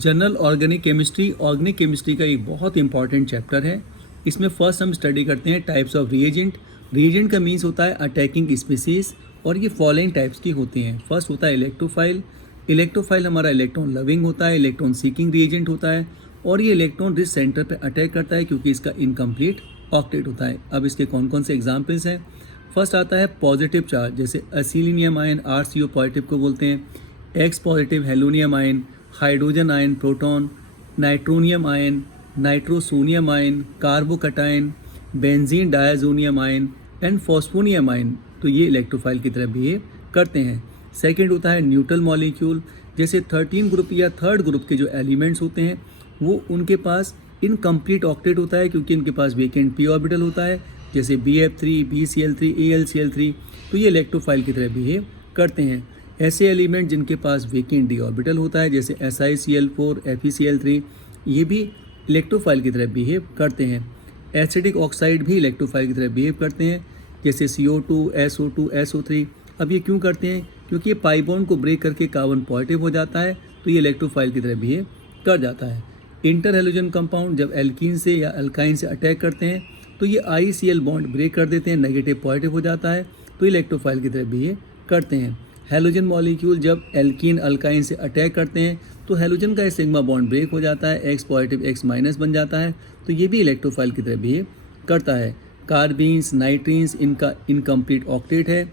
General organic chemistry का एक बहुत इंपॉर्टेंट चैप्टर है। इसमें फर्स्ट हम स्टडी करते हैं टाइप्स ऑफ रिएजेंट का मीन्स होता है अटैकिंग स्पीसीज, और ये फॉलोइंग टाइप्स की होती हैं। फर्स्ट होता है इलेक्ट्रोफाइल हमारा इलेक्ट्रॉन लविंग होता है, इलेक्ट्रॉन सीकिंग रिएजेंट होता है, और ये इलेक्ट्रॉन रिच सेंटर पर अटैक करता है क्योंकि इसका इनकम्प्लीट ऑक्टेट होता है। अब इसके कौन कौन से एग्जाम्पल्स हैं। फर्स्ट आता है पॉजिटिव चार्ज, जैसे असिलिनियम आयन RCO पॉजिटिव को बोलते हैं, X positive halonium ion, hydrogen ion proton, nitronium ion, nitrosonium ion, carbocation, benzene diazonium ion and phosphonium ion. तो ये इलेक्ट्रोफाइल की तरह बिहेव करते हैं। सेकेंड होता है न्यूट्रल मॉलिक्यूल, जैसे 13 ग्रुप या थर्ड ग्रुप के जो एलिमेंट्स होते हैं वो उनके पास इनकम्प्लीट ऑक्टेट होता है क्योंकि इनके पास वेकेंट p ऑर्बिटल होता है, जैसे BF3, BCl3, AlCl3। तो ये इलेक्ट्रोफाइल की तरह बिहेव करते हैं। ऐसे एलिमेंट जिनके पास वेकेंट d ऑर्बिटल होता है, जैसे SiCl4, FeCl3, ये भी इलेक्ट्रोफाइल की तरह बिहेव करते हैं। एसिडिक ऑक्साइड भी इलेक्ट्रोफाइल की तरह बिहेव करते हैं, जैसे CO2, SO2, SO3। अब ये क्यों करते हैं? क्योंकि ये पाई बॉन्ड को ब्रेक करके कार्बन पॉजिटिव हो जाता है, तो ये इलेक्ट्रोफाइल की तरह बिहेव कर जाता है। इंटर हैलोजन कंपाउंड जब एल्कीन से या अल्काइन से अटैक करते हैं तो ये ICl बॉन्ड ब्रेक कर देते हैं, नेगेटिव पॉजिटिव हो जाता है, तो इलेक्ट्रोफाइल की तरह बिहेव करते हैं। हैलोजन मॉलिक्यूल जब एल्कीन अल्काइन से अटैक करते हैं तो हैलोजन का सिग्मा बॉन्ड ब्रेक हो जाता है, X पॉजिटिव X माइनस बन जाता है, तो ये भी इलेक्ट्रोफाइल की तरह बिहेव करता है। कार्बीन्स, नाइट्रीन्स, इनका इनकम्प्लीट ऑक्टेट है,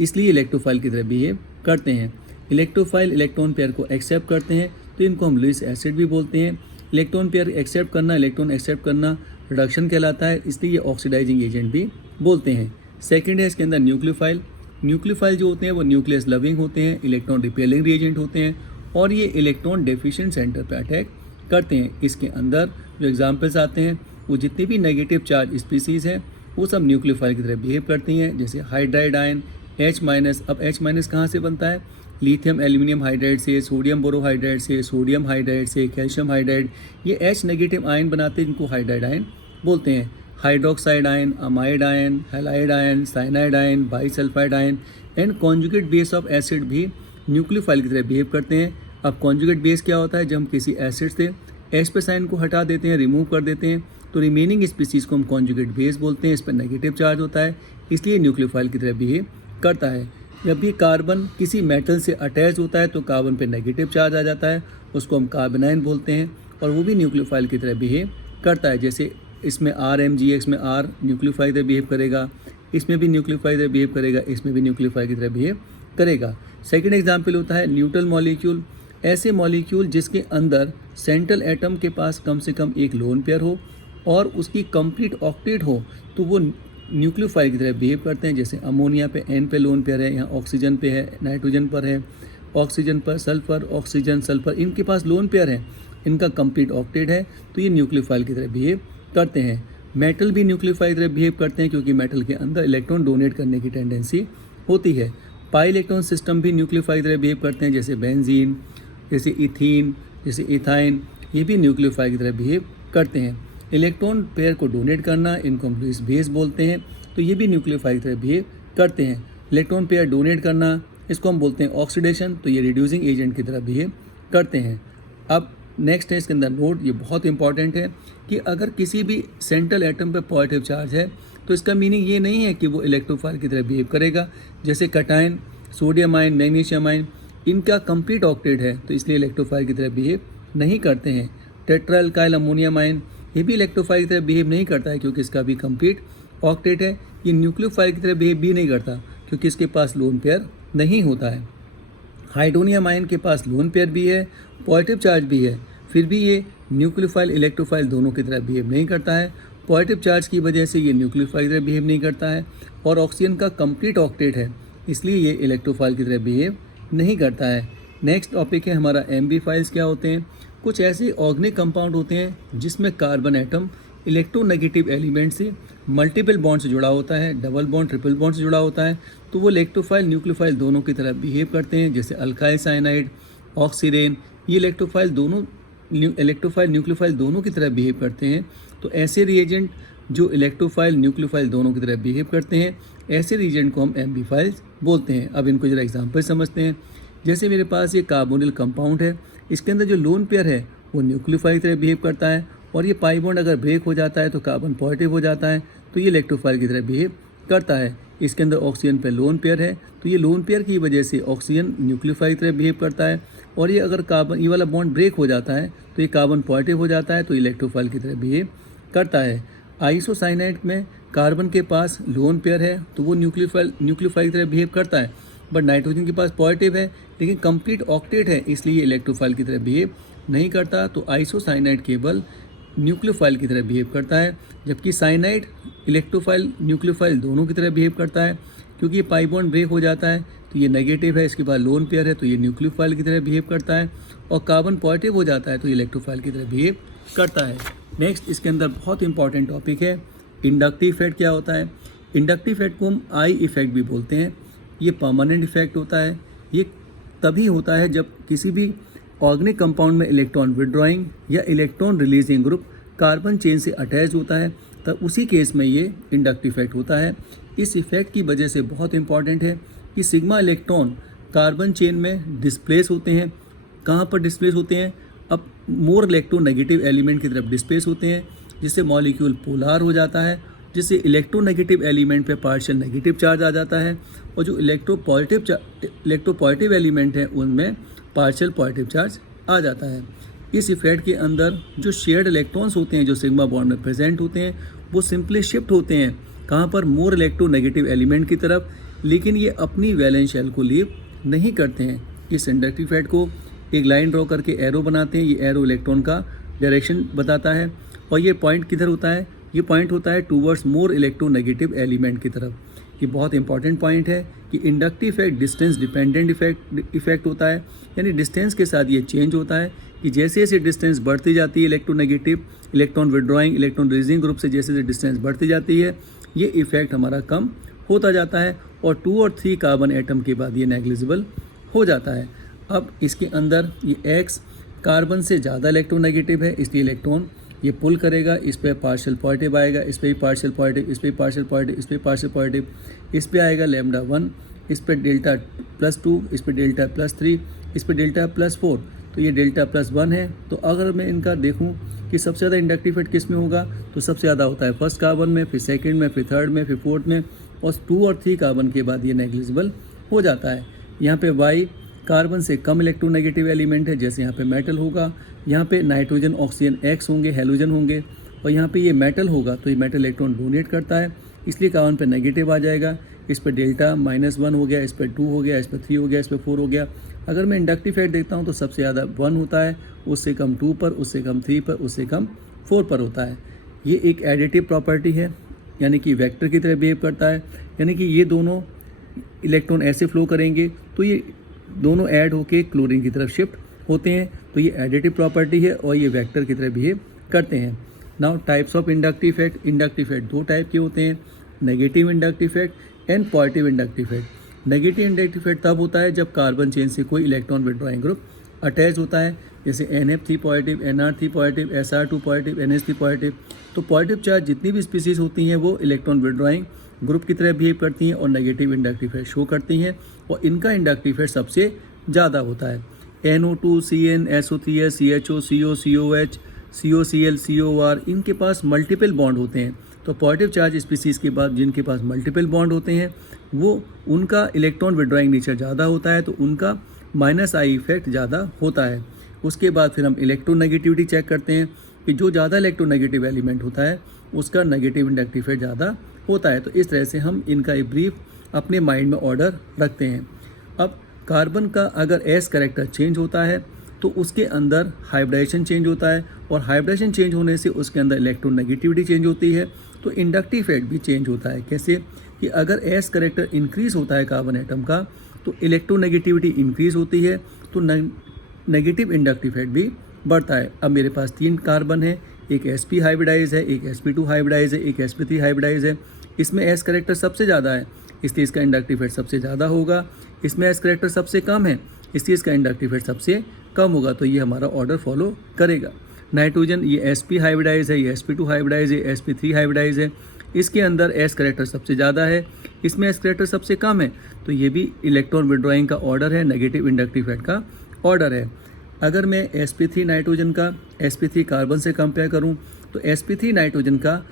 इसलिए इलेक्ट्रोफाइल की तरह बिहेव करते हैं। इलेक्ट्रोफाइल इलेक्ट्रॉन पेयर को एक्सेप्ट करते हैं तो इनको हम लुईस एसिड भी बोलते हैं। इलेक्ट्रॉन पेयर एक्सेप्ट करना, इलेक्ट्रॉन एक्सेप्ट करना रिडक्शन कहलाता है, इसलिए ये ऑक्सीडाइजिंग एजेंट भी बोलते हैं। सेकेंड है इसके अंदर न्यूक्लियोफाइल जो होते हैं वो न्यूक्लियस लविंग होते हैं, इलेक्ट्रॉन रिपेलिंग रिएजेंट होते हैं, और ये इलेक्ट्रॉन डेफिशिएंट सेंटर पर अटैक करते हैं। इसके अंदर जो एग्जाम्पल्स आते हैं वो जितने भी नेगेटिव चार्ज स्पीसीज़ हैं वो सब न्यूक्लियोफाइल की तरह बिहेव करती हैं, जैसे हाइड्राइड आयन H-। अब H- कहाँ से बनता है? लिथियम एल्यूमिनियम हाइड्राइड से, सोडियम बोरोहाइड्राइड से, सोडियम हाइड्राइड से, कैल्शियम हाइड्राइड, ये H नेगेटिव आयन बनाते हैं जिनको हाइड्राइड आयन बोलते हैं। Hydroxide ion, amide ion, halide ion, cyanide ion, bisulphide ion and conjugate base of acid भी न्यूक्लियोफाइल की तरह बिहेव करते हैं। अब कॉन्जुगेट बेस क्या होता है? जब हम किसी एसिड से H पे साइन को हटा देते हैं, रिमूव कर देते हैं, तो रिमेनिंग स्पीसीज़ को हम कॉन्जुगेट बेस बोलते हैं। इस पर नेगेटिव चार्ज होता है, इसलिए न्यूक्लियोफाइल की तरह बिहेव करता है। जब भी कार्बन किसी मेटल से अटैच होता है तो कार्बन पे नेगेटिव चार्ज आ जाता है, उसको हम कार्बनाइन बोलते हैं, और वो भी न्यूक्लियोफाइल की तरह बिहेव करता है। जैसे इसमें RMgx में R न्यूक्लियोफाइल की तरह बिहेव करेगा, इसमें भी न्यूक्लियोफाइल की तरह बिहेव करेगा, इसमें भी न्यूक्लियोफाइल की तरह बिहेव करेगा। सेकेंड एग्जाम्पल होता है न्यूट्रल मॉलिक्यूल, ऐसे मॉलिक्यूल जिसके अंदर सेंट्रल एटम के पास कम से कम एक लोन पेयर हो और उसकी कंप्लीट ऑक्टेट हो, तो वो न्यूक्लियोफाइल की तरह बिहेव करते हैं। जैसे अमोनिया पे N पे लोन पेयर है, यहाँ ऑक्सीजन पे है, नाइट्रोजन पर है, ऑक्सीजन पर सल्फर, ऑक्सीजन सल्फर, इनके पास लोन पेयर है, इनका कंप्लीट ऑक्टेट है, तो ये न्यूक्लियोफाइल की तरह बिहेव करते हैं। मेटल भी न्यूक्लियोफाइल की तरह बिहेव करते हैं क्योंकि मेटल के अंदर इलेक्ट्रॉन डोनेट करने की टेंडेंसी होती है। पाई इलेक्ट्रॉन सिस्टम भी न्यूक्लियोफाइल की तरह बिहेव करते हैं, जैसे बेंजीन, जैसे इथीन, जैसे इथाइन, ये भी न्यूक्लियोफाइल की तरह बिहेव करते हैं। इलेक्ट्रॉन पेयर को डोनेट करना, इनको हम लुईस बेस बोलते हैं, तो ये भी न्यूक्लियोफाइल की तरह बिहेव करते हैं। इलेक्ट्रॉन पेयर डोनेट करना, इसको हम बोलते हैं ऑक्सीडेशन, तो ये रिड्यूसिंग एजेंट की तरह बिहेव करते हैं। अब नेक्स्ट है इसके अंदर नोट, ये बहुत इंपॉर्टेंट है कि अगर किसी भी सेंट्रल एटम पे पॉजिटिव चार्ज है तो इसका मीनिंग ये नहीं है कि वो इलेक्ट्रोफाइल की तरह बिहेव करेगा। जैसे cation, sodium ion, magnesium ion, इनका कंप्लीट ऑक्टेट है तो इसलिए इलेक्ट्रोफाइल की तरह बिहेव नहीं करते हैं। टेट्रा अल्काइल अमोनियम आयन, ये भी इलेक्ट्रोफाइल की तरह बिहेव नहीं करता है क्योंकि इसका भी कंप्लीट ऑक्टेट है। ये न्यूक्लियोफाइल की तरह बिहेव भी नहीं करता क्योंकि इसके पास लोन पेयर नहीं होता है। हाइड्रोनियम आयन के पास लोन पेयर भी है, पॉजिटिव चार्ज भी है, फिर भी ये न्यूक्लियोफाइल इलेक्ट्रोफाइल दोनों की तरह बिहेव नहीं करता है। पॉजिटिव चार्ज की वजह से ये न्यूक्लियोफाइल की तरह बिहेव नहीं करता है, और ऑक्सीजन का कंप्लीट ऑक्टेट है, इसलिए ये इलेक्ट्रोफाइल की तरह बिहेव नहीं करता है। नेक्स्ट टॉपिक है हमारा एम्बीफाइल्स क्या होते हैं। कुछ ऐसे ऑर्गेनिक कंपाउंड होते हैं जिसमें कार्बन एटम इलेक्ट्रोनेगेटिव एलिमेंट से मल्टीपल बॉन्ड से जुड़ा होता है, डबल बॉन्ड, ट्रिपल बॉन्ड से जुड़ा होता है, तो वो इलेक्ट्रोफाइल न्यूक्लियोफाइल दोनों की तरह बिहेव करते हैं। जैसे अल्काइल साइनाइड, ऑक्सीडेन, ये इलेक्ट्रोफाइल न्यूक्लियोफाइल दोनों की तरह बिहेव करते हैं। तो ऐसे रिएजेंट जो इलेक्ट्रोफाइल न्यूक्लियोफाइल दोनों की तरह बिहेव करते हैं, ऐसे रिएजेंट को हम एम्बीफाइल्स बोलते हैं। अब इनको जरा एग्जाम्पल समझते हैं। जैसे मेरे पास ये कार्बोनिल कंपाउंड है, इसके अंदर जो लोन पेयर है वो न्यूक्लियोफाइल की तरह बिहेव करता है, और ये पाई बॉन्ड अगर ब्रेक हो जाता है तो कार्बन पॉजिटिव हो जाता है, तो ये इलेक्ट्रोफाइल की तरह बिहेव करता है। इसके अंदर ऑक्सीजन पे लोन पेयर है, तो ये लोन पेयर की वजह से ऑक्सीजन न्यूक्लियोफाइल की तरह बिहेव करता है, और ये अगर कार्बन ये वाला बॉन्ड ब्रेक हो जाता है तो ये कार्बन पॉजिटिव हो जाता है, तो इलेक्ट्रोफाइल की तरह बिहेव करता है। आइसोसाइनाइड में कार्बन के पास लोन पेयर है तो वो न्यूक्लियोफाइल की तरह बिहेव करता है, बट नाइट्रोजन के पास पॉजिटिव है लेकिन कंप्लीट ऑक्टेट है, इसलिए इलेक्ट्रोफाइल की तरह बिहेव नहीं करता। तो आइसोसाइनाइड केवल न्यूक्लियोफाइल की तरह बिहेव करता है, जबकि साइनाइड इलेक्ट्रोफाइल न्यूक्लियोफाइल दोनों की तरह बिहेव करता है। क्योंकि ये पाई बॉन्ड ब्रेक हो जाता है तो ये नेगेटिव है, इसके बाद लोन पेयर है तो ये न्यूक्लियोफाइल की तरह बिहेव करता है, और कार्बन पॉजिटिव हो जाता है तो ये इलेक्ट्रोफाइल की तरह बिहेव करता है। नेक्स्ट इसके अंदर बहुत इंपॉर्टेंट टॉपिक है इंडक्टिव इफेक्ट। क्या होता है? इंडक्टिव इफेक्ट को हम आई इफेक्ट भी बोलते हैं। ये परमानेंट इफेक्ट होता है। ये तभी होता है जब किसी भी ऑर्गेनिक कंपाउंड में इलेक्ट्रॉन विड्रॉइंग या electron releasing group carbon chain से अटैच होता है, तब उसी केस में ये इंडक्टिव इफेक्ट होता है। इस इफेक्ट की वजह से बहुत इंपॉर्टेंट है कि सिग्मा इलेक्ट्रॉन कार्बन चेन में डिस्प्लेस होते हैं। कहाँ पर डिस्प्लेस होते हैं? अब मोर इलेक्ट्रोनेगेटिव एलिमेंट की तरफ डिस्प्लेस होते हैं, जिससे मॉलिक्यूल पोलर हो जाता है, जिससे इलेक्ट्रोनेगेटिव एलिमेंट पे पार्शियल नेगेटिव चार्ज आ जाता है, और जो इलेक्ट्रोपॉजिटिव एलिमेंट है उनमें पार्शियल पॉजिटिव चार्ज आ जाता है। इस इफेक्ट के अंदर जो शेयर्ड इलेक्ट्रॉन्स होते हैं जो सिग्मा बॉन्ड में प्रेजेंट होते हैं वो सिंपली शिफ्ट होते हैं कहाँ पर? मोर इलेक्ट्रोनेगेटिव एलिमेंट की तरफ, लेकिन ये अपनी वैलेंस शेल को लीव नहीं करते हैं। इस इंडक्टिव इफेक्ट को एक लाइन ड्रॉ करके एरो बनाते हैं। ये एरो इलेक्ट्रॉन का डायरेक्शन बताता है, और ये पॉइंट किधर होता है? ये पॉइंट होता है टूवर्ड्स मोर इलेक्ट्रोनेगेटिव एलिमेंट की तरफ। ये बहुत इंपॉर्टेंट पॉइंट है कि inductive effect distance dependent effect होता है, यानी डिस्टेंस के साथ ये चेंज होता है कि जैसे जैसे डिस्टेंस बढ़ती जाती है electronegative electron withdrawing electron releasing group से जैसे जैसे डिस्टेंस बढ़ती जाती है ये इफेक्ट हमारा कम होता जाता है, और 2 और 3 कार्बन एटम के बाद ये नेग्लिजिबल हो जाता है। अब इसके अंदर ये X कार्बन से ज़्यादा इलेक्ट्रोनेगेटिव है, इसलिए इलेक्ट्रॉन ये पुल करेगा, इस पर पार्शियल पॉजिटिव आएगा, इस पर भी पार्शियल पॉजिटिव, इस पर भी पार्शियल पॉजिटिव, इस पर पार्शियल पॉजिटिव, इस पर आएगा लैम्डा 1, इस पर डेल्टा +2, इस पर डेल्टा +3, इस पर डेल्टा +4, तो ये डेल्टा +1 है। तो अगर मैं इनका देखूं कि सबसे ज़्यादा इंडक्टिव इफेक्ट किस में होगा, तो सबसे ज़्यादा होता है फर्स्ट कार्बन में, फिर सेकंड में, फिर थर्ड में, फिर फोर्थ में, और 2 और 3 कार्बन के बाद ये नेग्लिजिबल हो जाता है। यहाँ पे Y कार्बन से कम इलेक्ट्रोनेगेटिव एलिमेंट है, जैसे यहाँ पे मेटल होगा, यहाँ पे नाइट्रोजन ऑक्सीजन X होंगे, हेलोजन होंगे, और यहाँ पे ये मेटल होगा तो ये मेटल इलेक्ट्रॉन डोनेट करता है, इसलिए कार्बन पे नेगेटिव आ जाएगा। इस पर डेल्टा -1 हो गया, इस पर 2 हो गया, इस पर 3 हो गया, इस पर 4 हो गया। अगर मैं इंडक्टिव इफेक्ट देखता हूँ तो सबसे ज़्यादा 1 होता है, उससे कम 2 पर, उससे कम 3 पर, उससे कम 4 पर होता है। ये एक एडिटिव प्रॉपर्टी है, यानी कि वेक्टर की तरह बिहेव करता है, यानी कि ये दोनों इलेक्ट्रॉन ऐसे फ्लो करेंगे तो ये दोनों ऐड होके क्लोरीन की तरफ शिफ्ट होते हैं, तो ये एडिटिव प्रॉपर्टी है और ये वेक्टर की तरह बिहेव करते हैं। Now types of inductive effect. Inductive effect 2 type के होते हैं, negative inductive effect and positive inductive effect. Negative inductive effect तब होता है जब कार्बन चेन से कोई इलेक्ट्रॉन विड्रॉइंग ग्रुप अटैच होता है, जैसे NF3 positive, NR3 positive, SR2 positive, NH3 positive. तो पॉजिटिव चार्ज जितनी भी स्पीसीज होती हैं वो इलेक्ट्रॉन विड्रॉइंग ग्रुप की तरह बिहेव करती हैं और नेगेटिव इंडक्टिव इफेक्ट शो करती हैं, और इनका इंडक्टिव इफेक्ट सबसे ज़्यादा होता है। NO2, CN, SO3S, CHO, CO, COH, COCl, COR, इनके पास मल्टीपल बॉन्ड होते हैं। तो पॉजिटिव चार्ज स्पीसीज़ के बाद जिनके पास मल्टीपल बॉन्ड होते हैं वो उनका इलेक्ट्रॉन विड्रॉइंग नेचर ज़्यादा होता है, तो उनका -I इफेक्ट ज़्यादा होता है। उसके बाद फिर हम इलेक्ट्रोनेगेटिविटी चेक करते हैं कि जो ज़्यादा इलेक्ट्रोनेगेटिव एलिमेंट होता है उसका नेगेटिव इंडक्टिव इफेक्ट ज़्यादा होता है। तो इस तरह से हम इनका एक ब्रीफ अपने माइंड में ऑर्डर रखते हैं। अब कार्बन का अगर S कैरेक्टर चेंज होता है तो उसके अंदर हाइब्रिडाइजेशन चेंज होता है, और हाइब्रिडाइजेशन चेंज होने से उसके अंदर इलेक्ट्रोनेगेटिविटी चेंज होती है, तो इंडक्टिव इफेक्ट भी चेंज होता है। कैसे? कि अगर S कैरेक्टर इंक्रीज होता है कार्बन एटम का तो इलेक्ट्रोनेगेटिविटी इंक्रीज होती है, तो नेगेटिव इंडक्टिव इफेक्ट भी बढ़ता है। अब मेरे पास 3 कार्बन है, एक sp हाइब्रिडाइज है, एक sp2 हाइब्रिडाइज है, एक sp3 हाइब्रिडाइज है। इसमें S कैरेक्टर सबसे ज़्यादा है इसलिए इसका इंडक्टिव इफेक्ट सबसे ज़्यादा होगा। इसमें S कैरेक्टर सबसे कम है इसलिए इसका इंडक्टिव इफेक्ट सबसे कम होगा। तो ये हमारा ऑर्डर फॉलो करेगा। नाइट्रोजन ये sp हाइब्रिडाइज है, ये sp2 हाइब्रिडाइज है, sp3 हाइब्रिडाइज है। इसके अंदर S कैरेक्टर सबसे ज़्यादा है, इसमें S कैरेक्टर सबसे कम है, तो ये भी इलेक्ट्रॉन विड्रॉइंग का ऑर्डर है, नेगेटिव इंडक्टिव इफेक्ट का ऑर्डर है। अगर मैं sp3 नाइट्रोजन का sp3 कार्बन से कंपेयर करूं तो sp3 नाइट्रोजन का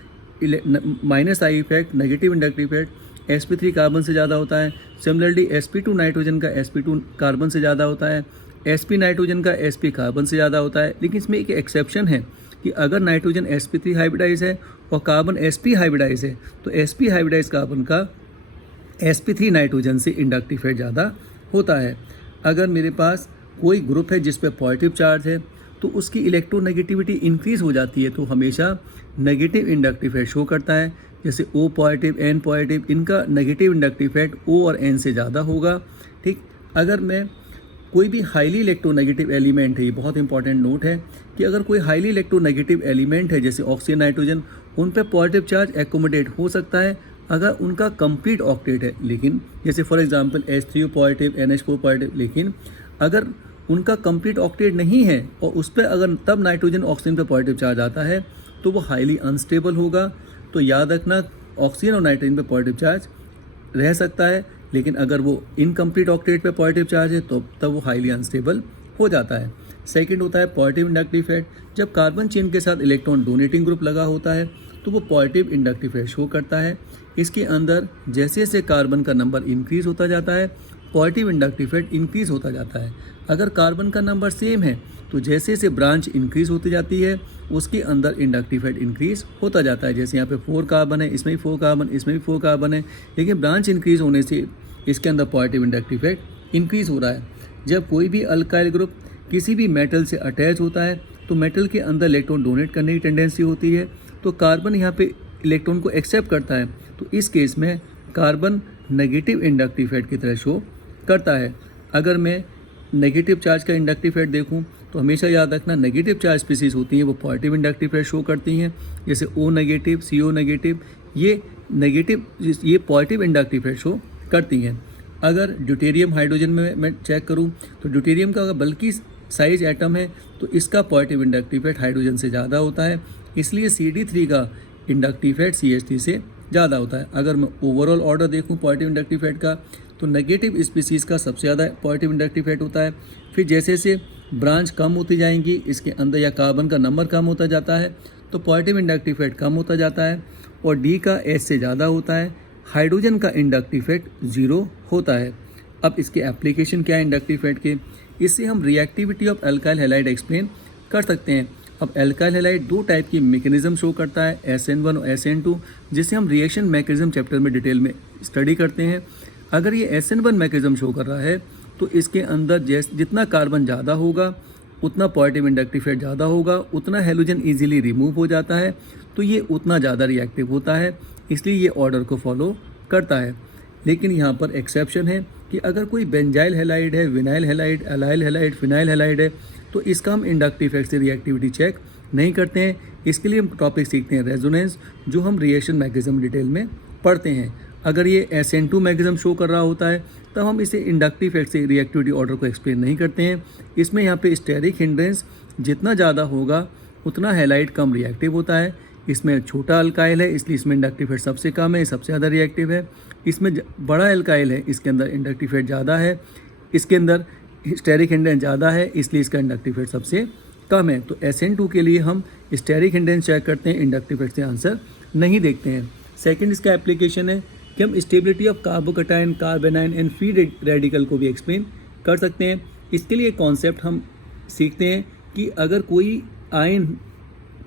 minus I effect, negative inductive effect sp3 carbon से ज़्यादा होता है। सिमिलरली sp2 नाइट्रोजन का sp2 कार्बन से ज़्यादा होता है, sp नाइट्रोजन का sp कार्बन से ज़्यादा होता है। लेकिन इसमें एक एक्सेप्शन है कि अगर नाइट्रोजन sp3 हाइब्रिडाइज है और कार्बन sp हाइब्रिडाइज है तो sp हाइब्रिडाइज कार्बन का sp3 नाइट्रोजन से इंडक्टिव इफेक्ट ज़्यादा होता है। अगर मेरे पास कोई ग्रुप है जिस पे पॉजिटिव चार्ज है तो उसकी इलेक्ट्रोनेगेटिविटी इंक्रीज हो जाती है, तो हमेशा नेगेटिव इंडक्टिव इफेक्ट शो करता है। जैसे O पॉजिटिव, N पॉजिटिव, इनका नेगेटिव इंडक्टिव इफेक्ट O और N से ज़्यादा होगा। ठीक, अगर मैं कोई भी हाईली इलेक्ट्रोनेगेटिव एलिमेंट है, ये बहुत इंपॉर्टेंट नोट है कि अगर कोई हाईली इलेक्ट्रोनेगेटिव एलिमेंट है जैसे ऑक्सीजन, नाइट्रोजन, उन पे पॉजिटिव चार्ज एकोमोडेट हो सकता है अगर उनका कंप्लीट ऑक्टेट है। लेकिन जैसे for example H3O positive, NH4 positive, लेकिन अगर उनका कंप्लीट ऑक्टेट नहीं है और उस पर अगर तब नाइट्रोजन ऑक्सीजन पे पॉजिटिव चार्ज आता है तो वो हाईली अनस्टेबल होगा। तो याद रखना, ऑक्सीजन और नाइट्रोजन पे पॉजिटिव चार्ज रह सकता है, लेकिन अगर वो इनकम्प्लीट ऑक्टेट पे पॉजिटिव चार्ज है तो तब वो हाईली अनस्टेबल हो जाता है। सेकंड होता है पॉजिटिव इंडक्टिव इफेक्ट। जब कार्बन चेन के साथ इलेक्ट्रॉन डोनेटिंग ग्रुप लगा होता है तो वो पॉजिटिव इंडक्टिव इफेक्ट शो करता है। इसके अंदर जैसे जैसे कार्बन का नंबर इंक्रीज होता जाता है पॉजिटिव इंडक्टिव इफेक्ट इंक्रीज होता जाता है। अगर कार्बन का नंबर सेम है तो जैसे जैसे ब्रांच इंक्रीज होती जाती है उसके अंदर इंडक्टिव इफेक्ट इंक्रीज होता जाता है। जैसे यहाँ पे 4 कार्बन है, इसमें भी 4 कार्बन, इसमें भी 4 कार्बन है, लेकिन ब्रांच इंक्रीज होने से इसके अंदर पॉजिटिव इंडक्टिव इफेक्ट इंक्रीज हो रहा है। जब कोई भी अल्काइल ग्रुप किसी भी मेटल से अटैच होता है तो मेटल के अंदर इलेक्ट्रॉन डोनेट करने की टेंडेंसी होती है, तो कार्बन यहाँ पे इलेक्ट्रॉन को एक्सेप्ट करता है, तो इस केस में कार्बन नेगेटिव इंडक्टिव इफेक्ट की तरह शो करता है। अगर मैं नेगेटिव चार्ज का इंडक्टिव इफेक्ट देखूं तो हमेशा याद रखना नेगेटिव चार्ज स्पीसीज होती हैं वो पॉजिटिव इंडक्टिव इफेक्ट शो करती हैं। जैसे O नेगेटिव, CO नेगेटिव, ये पॉजिटिव इंडक्टिव इफेक्ट शो करती हैं। अगर ड्यूटेरियम हाइड्रोजन में मैं चेक करूं तो ड्यूटेरियम का अगर बल्कि साइज एटम है तो इसका पॉजिटिव इंडक्टिव इफेक्ट हाइड्रोजन से ज़्यादा होता है, इसलिए CD3 का इंडक्टिव इफेक्ट CH3 से ज़्यादा होता है। अगर मैं ओवरऑल ऑर्डर देखूं पॉजिटिव इंडक्टिव इफेक्ट का तो नेगेटिव स्पीसीज़ का सबसे ज़्यादा पॉजिटिव इंडक्टिव इफेक्ट होता है। फिर जैसे जैसे ब्रांच कम होती जाएंगी इसके अंदर या कार्बन का नंबर कम होता जाता है तो पॉजिटिव इंडक्टिव इफेक्ट कम होता जाता है और D का S से ज़्यादा होता है। हाइड्रोजन का इंडक्टिव इफेक्ट 0 होता है। अब इसके एप्लीकेशन क्या है इंडक्टिव इफेक्ट के, इससे हम reactivity of alkyl halide explain कर सकते हैं। अब अल्काइल हैलाइड 2 टाइप की मैकेनिज्म शो करता है, SN1 और SN2, जिसे हम रिएक्शन मैकेनिज्म चैप्टर में डिटेल में स्टडी करते हैं। अगर ये SN1 मैकेनिज्म शो कर रहा है तो इसके अंदर जितना कार्बन ज़्यादा होगा उतना पॉजिटिव इंडक्टिव इफेक्ट ज़्यादा होगा, उतना हैलोजन इजीली रिमूव हो जाता है, तो ये उतना ज़्यादा रिएक्टिव होता है, इसलिए ये ऑर्डर को फॉलो करता है। लेकिन यहाँ पर एक्सेप्शन है कि अगर कोई बेंजाइल हैलाइड है, vinyl halide, allyl halide, phenyl halide है तो इसका हम इंडक्टिव इफेक्ट से रिएक्टिविटी चेक नहीं करते हैं। इसके लिए हम टॉपिक सीखते हैं रेजोनेंस, जो हम रिएक्शन मैकेनिज्म डिटेल में पढ़ते हैं। अगर ये SN2 मैकेनिज्म शो कर रहा होता है तब हम इसे इंडक्टिव इफेक्ट से रिएक्टिविटी ऑर्डर को एक्सप्लेन नहीं करते हैं। इसमें यहाँ पे स्टेरिक हिंड्रेंस जितना ज़्यादा होगा उतना हैलाइड कम रिएक्टिव होता है। इसमें छोटा अल्काइल है इसलिए इसमें इंडक्टिव इफेक्ट सबसे कम है, सबसे ज़्यादा रिएक्टिव है। इसमें बड़ा अल्काइल है, इसके अंदर इंडक्टिव इफेक्ट ज़्यादा है, इसके अंदर स्टेरिक हिंड्रेंस ज़्यादा है, इसलिए इसका इंडक्टिव इफेक्ट सबसे कम है। तो SN2 के लिए हम स्टेरिक हिंड्रेंस चेक करते हैं, इंडक्टिव इफेक्ट से आंसर नहीं देखते हैं। सेकेंड इसका एप्लीकेशन है कि हम stability of carbocation, कार्बेनाइन and free radical को भी एक्सप्लेन कर सकते हैं। इसके लिए कॉन्सेप्ट हम सीखते हैं कि अगर कोई आयन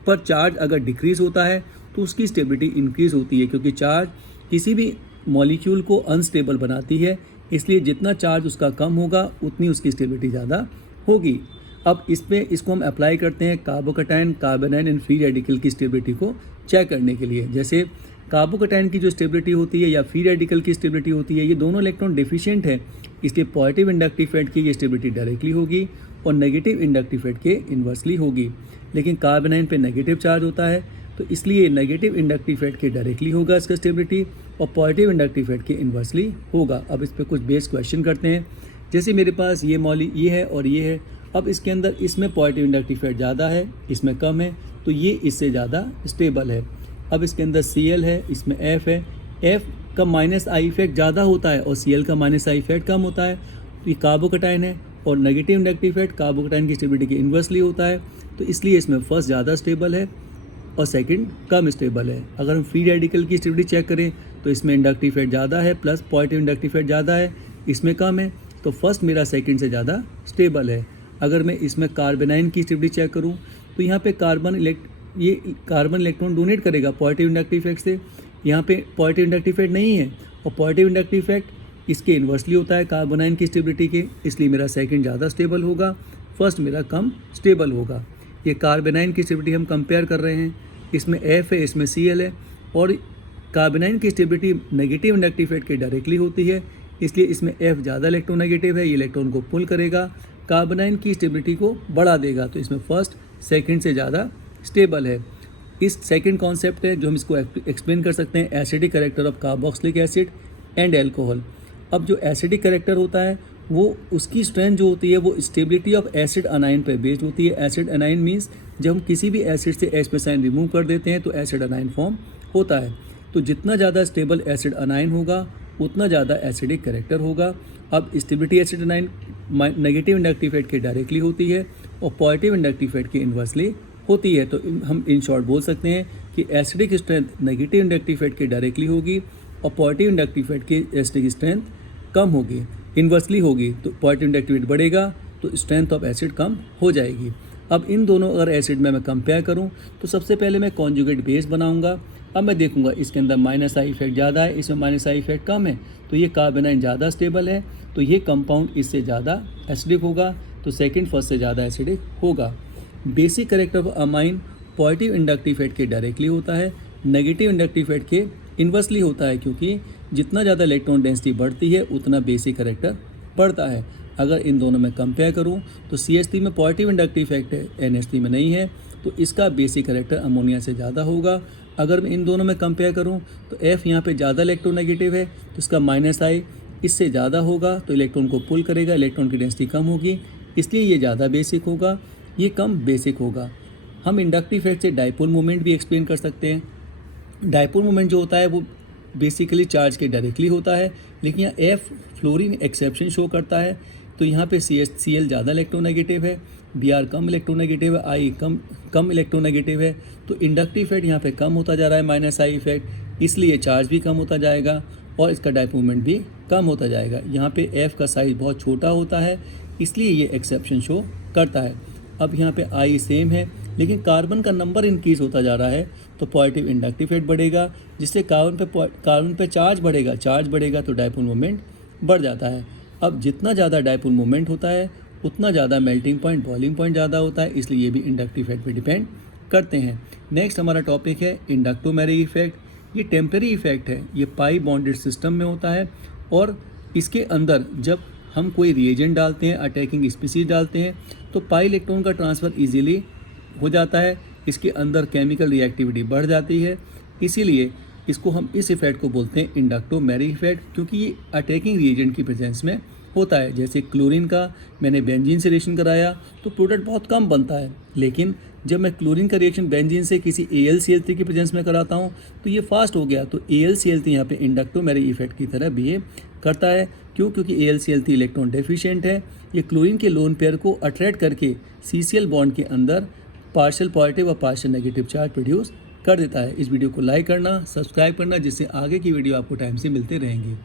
पर चार्ज अगर डिक्रीज़ होता है तो उसकी स्टेबिलिटी इंक्रीज़ होती है, क्योंकि चार्ज किसी भी मॉलिक्यूल को अनस्टेबल बनाती है, इसलिए जितना चार्ज उसका कम होगा उतनी उसकी स्टेबिलिटी ज़्यादा होगी। अब इसको हम अप्लाई करते हैं कार्बोकैटायन, कार्बेनाइन एंड फ्री रेडिकल की स्टेबिलिटी को चेक करने के लिए। जैसे कार्बोकैटायन की जो स्टेबिलिटी होती है या फ्री रेडिकल की स्टेबिलिटी होती है, ये दोनों इलेक्ट्रॉन डेफिशिएंट है, इसलिए पॉजिटिव इंडक्टिव इफेक्ट की ये स्टेबिलिटी डायरेक्टली होगी और नेगेटिव इंडक्टिव इफेक्ट के इन्वर्सली होगी। लेकिन कार्बेनाइन पे नेगेटिव चार्ज होता है तो इसलिए नेगेटिव इंडक्टिव इफेक्ट के डायरेक्टली होगा इसका स्टेबिलिटी और पॉजिटिव इंडक्टिव इफेक्ट के इन्वर्सली होगा। अब इस पर कुछ बेस क्वेश्चन करते हैं। जैसे मेरे पास ये है और ये है, अब इसके अंदर इसमें पॉजिटिव इंडक्टिव इफेक्ट ज़्यादा है, इसमें कम है, तो ये इससे ज़्यादा स्टेबल है। अब इसके अंदर Cl है, इसमें F है, F का माइनस आई इफेक्ट ज़्यादा होता है और Cl का माइनस आई इफेक्ट कम होता है, तो ये कार्बोकैटायन है और नेगेटिव इंडक्टिव इफेक्ट कार्बोकैटायन की स्टेबिलिटी के इन्वर्सली होता है, तो इसलिए इसमें फर्स्ट ज़्यादा स्टेबल है और सेकंड कम स्टेबल है। अगर हम फ्री रेडिकल की स्टेबिलिटी चेक करें तो इसमें इंडक्टिव इफेक्ट ज़्यादा है प्लस पॉजिटिव इंडक्टिव इफेक्ट ज़्यादा है, इसमें कम है, तो फर्स्ट मेरा सेकंड से ज़्यादा स्टेबल है। अगर मैं इसमें कार्बेनाइन की स्टेबिलिटी चेक करूं तो यहाँ पे कार्बन इलेक्ट्रॉन डोनेट करेगा पॉजिटिव इंडक्टिव इफेक्ट से, यहाँ पे पॉजिटिव इंडक्टिव इफेक्ट नहीं है और पॉजिटिव इंडक्टिव इफेक्ट इसके इन्वर्सली होता है कार्बोनाइन की स्टेबिलिटी के, इसलिए मेरा सेकंड ज़्यादा स्टेबल होगा, फर्स्ट मेरा कम स्टेबल होगा। ये कार्बेनाइन की स्टेबिलिटी हम कंपेयर कर रहे हैं, इसमें F है, इसमें Cl है और कार्बेनाइन की स्टेबिलिटी नेगेटिव इंडक्टिव इफेक्ट के डायरेक्टली होती है, इसलिए इसमें F ज़्यादा इलेक्ट्रोनेगेटिव है, ये इलेक्ट्रॉन को पुल करेगा, कार्बोनाइन की स्टेबिलिटी को बढ़ा देगा, तो इसमें फर्स्ट सेकंड से ज़्यादा स्टेबल है। इस सेकंड कॉन्सेप्ट है जो हम इसको एक्सप्लेन कर सकते हैं acidic character of carboxylic acid and alcohol. अब जो एसिडिक कैरेक्टर होता है वो उसकी स्ट्रेंथ जो होती है वो स्टेबिलिटी ऑफ एसिड अनाइन पर बेस्ड होती है। एसिड अनाइन मीन्स जब हम किसी भी एसिड से H पे साइन रिमूव कर देते हैं तो एसिड अनाइन फॉर्म होता है। तो जितना ज़्यादा स्टेबल एसिड अनाइन होगा उतना ज़्यादा एसिडिक कैरेक्टर होगा। अब stability acid anion negative inductive effect के डायरेक्टली होती है और पॉजिटिव इंडक्टिव इफेक्ट के इन्वर्सली होती है, तो हम इन शॉर्ट बोल सकते हैं कि acidic strength negative inductive effect के डायरेक्टली होगी और पॉजिटिव इंडक्टिव इफेक्ट की एसिडिक स्ट्रेंथ कम होगी, इन्वर्सली होगी। तो पॉजिटिव इंडक्टिव इफेक्ट बढ़ेगा तो स्ट्रेंथ ऑफ एसिड कम हो जाएगी। अब इन दोनों अगर एसिड में मैं कंपेयर करूं तो सबसे पहले मैं कॉन्जुगेट बेस बनाऊंगा। अब मैं देखूंगा इसके अंदर माइनस आई इफेक्ट ज़्यादा है, इसमें माइनस आई इफेक्ट कम है, तो ये कार्बेनाइन ज़्यादा स्टेबल है, तो ये कंपाउंड इससे ज़्यादा एसिडिक होगा, तो सेकंड फर्स्ट से ज़्यादा एसिडिक होगा। Basic character of amine positive inductive effect के डायरेक्टली होता है, नेगेटिव इंडक्टिव इफेक्ट के इन्वर्सली होता है, क्योंकि जितना ज़्यादा इलेक्ट्रॉन डेंसिटी बढ़ती है उतना बेसिक कैरेक्टर बढ़ता है। अगर इन दोनों में कंपेयर करूं तो CH3 में पॉजिटिव इंडक्टिव इफेक्ट है, NH3 में नहीं है, तो इसका बेसिक कैरेक्टर अमोनिया से ज़्यादा होगा। अगर मैं इन दोनों में कंपेयर करूं तो F यहाँ पे ज़्यादा इलेक्ट्रोनेगेटिव है, तो इसका माइनस आई इससे ज़्यादा होगा, तो इलेक्ट्रॉन को पुल करेगा, इलेक्ट्रॉन की डेंसिटी कम होगी, इसलिए ये ज़्यादा बेसिक होगा, ये कम बेसिक होगा। हम इंडक्टिव इफेक्ट से डाइपोल मोमेंट भी एक्सप्लेन कर सकते हैं। डाइपोल मोमेंट जो होता है वो बेसिकली चार्ज के डायरेक्टली होता है, लेकिन यहाँ F फ्लोरीन एक्सेप्शन शो करता है, तो यहाँ पे CL ज़्यादा इलेक्ट्रोनेगेटिव है, Br कम इलेक्ट्रोनेगेटिव है, I कम इलेक्ट्रोनेगेटिव है, तो इंडक्टिव इफेक्ट यहाँ पे कम होता जा रहा है माइनस आई इफेक्ट, इसलिए चार्ज भी कम होता जाएगा और इसका डाइपोल मोमेंट भी कम होता जाएगा। यहाँ पे F का साइज बहुत छोटा होता है, इसलिए ये एक्सेप्शन शो करता है। अब यहाँ पे I सेम है, लेकिन कार्बन का नंबर इंक्रीज होता जा रहा है, तो पॉजिटिव इंडक्टिव इफेक्ट बढ़ेगा, जिससे कार्बन पे चार्ज बढ़ेगा तो डाइपोल मोमेंट बढ़ जाता है। अब जितना ज़्यादा डाइपोल मोमेंट होता है उतना ज़्यादा मेल्टिंग पॉइंट बॉइलिंग पॉइंट ज़्यादा होता है, इसलिए ये भी इंडक्टिव इफेक्ट पे डिपेंड करते हैं। नेक्स्ट हमारा टॉपिक है इंडक्टोमेरिक इफेक्ट। ये टेम्परेरी इफेक्ट है, ये पाई बॉन्डेड सिस्टम में होता है और इसके अंदर जब हम कोई रिएजेंट डालते हैं, अटैकिंग स्पीसीज डालते हैं, तो पाई इलेक्ट्रॉन का ट्रांसफ़र ईजिली हो जाता है, इसके अंदर केमिकल रिएक्टिविटी बढ़ जाती है, इसीलिए इसको हम इस इफेक्ट को बोलते हैं इंडक्टोमेरिक इफेक्ट, क्योंकि ये अटैकिंग रिएजेंट की प्रेजेंस में होता है। जैसे क्लोरीन का मैंने बेंजीन से रिएक्शन कराया तो प्रोडक्ट बहुत कम बनता है, लेकिन जब मैं क्लोरीन का रिएक्शन बेंजीन से किसी AlCl3 की प्रेजेंस में कराता हूँ तो ये फास्ट हो गया, तो AlCl3 यहाँ पे इंडक्टोमेरिक इफेक्ट की तरह बिहेव करता है। क्यों? क्योंकि AlCl3 इलेक्ट्रॉन डेफिशिएंट है, ये क्लोरीन के लोन पेयर को अट्रैक्ट करके CCl बॉन्ड के अंदर पार्शियल पॉजिटिव और पार्शियल नेगेटिव चार्ज प्रोड्यूस कर देता है। इस वीडियो को लाइक करना, सब्सक्राइब करना, जिससे आगे की वीडियो आपको टाइम से मिलते रहेंगे।